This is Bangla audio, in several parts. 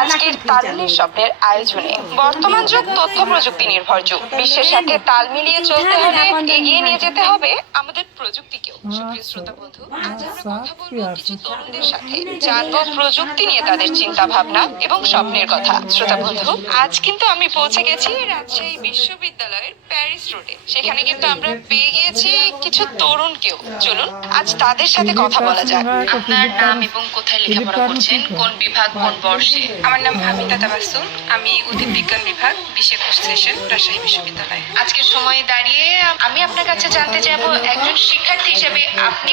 আজকের তারুণ্যের স্বপ্নের আয়োজনে বর্তমান যুগ তথ্য প্রযুক্তি নির্ভর যুগ। বিশ্বের সাথে তাল মিলিয়ে চলতে হলে এগিয়ে নিয়ে যেতে হবে আমাদের প্রযুক্তিকেও। সুপ্রিয় শ্রোতা বন্ধু, আজ আমরা কথা বলবো কিছু তরুণদের সাথে, জানবো প্রযুক্তি নিয়ে তাদের চিন্তা ভাবনা এবং স্বপ্নের কথা। শ্রোতা বন্ধু, আজ কিন্তু আমি পৌঁছে গেছি রাজশাহী বিশ্ববিদ্যালয়ের প্যারিস রোডে। সেখানে কিন্তু আমরা পেয়ে গিয়েছি কিছু তরুণকেও। চলুন আজ তাদের সাথে কথা বলা যাক। আপনার নাম এবং কোথায় লেখাপড়া করছেন, কোন বিভাগ, কোন বর্ষে? আমার নাম হামিদা তাবাসসুম, আমি উদ্ভিদ বিজ্ঞান বিভাগ, 20 সেশন, রাজশাহী বিশ্ববিদ্যালয়। আজকের সময়ে দাঁড়িয়ে আমি আপনার কাছে জানতে চাইবো, একজন শিক্ষার্থী হিসেবে আপনি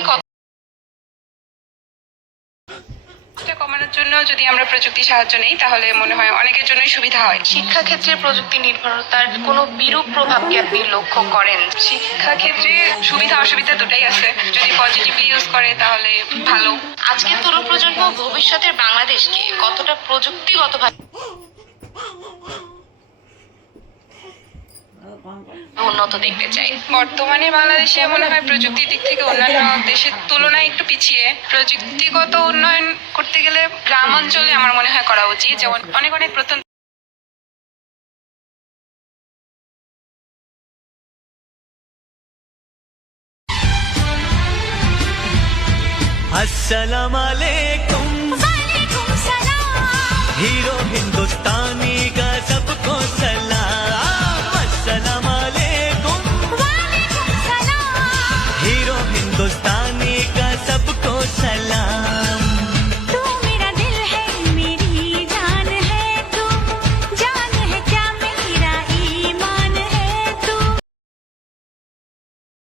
কমানোর জন্য যদি আমরা প্রযুক্তি সাহায্য নেই তাহলে মনে হয় অনেকের জন্যই সুবিধা হয়। শিক্ষাক্ষেত্রে প্রযুক্তি নির্ভরতার কোনো বিরূপ প্রভাব কি আপনি লক্ষ্য করেন? শিক্ষাক্ষেত্রে সুবিধা অসুবিধা দুটাই আছে, যদি পজিটিভলি ইউজ করে তাহলে ভালো। আজকের তরুণ প্রজন্ম ভবিষ্যতের বাংলাদেশকে কতটা প্রযুক্তিগতভাবে উন্নত দেখতে চাই? বর্তমানে বাংলাদেশে মনে হয় প্রযুক্তির দিক থেকে অন্যান্য দেশের তুলনায় একটু পিছিয়ে। প্রযুক্তিগত উন্নয়ন করতে গেলে গ্রাম অঞ্চলে আমার মনে হয় করা উচিত, যেমন অনেক অনেক প্রত্যন্ত अस्सलाम वालेकुम, वालेकुम सलाम। हीरो हिंदुस्तान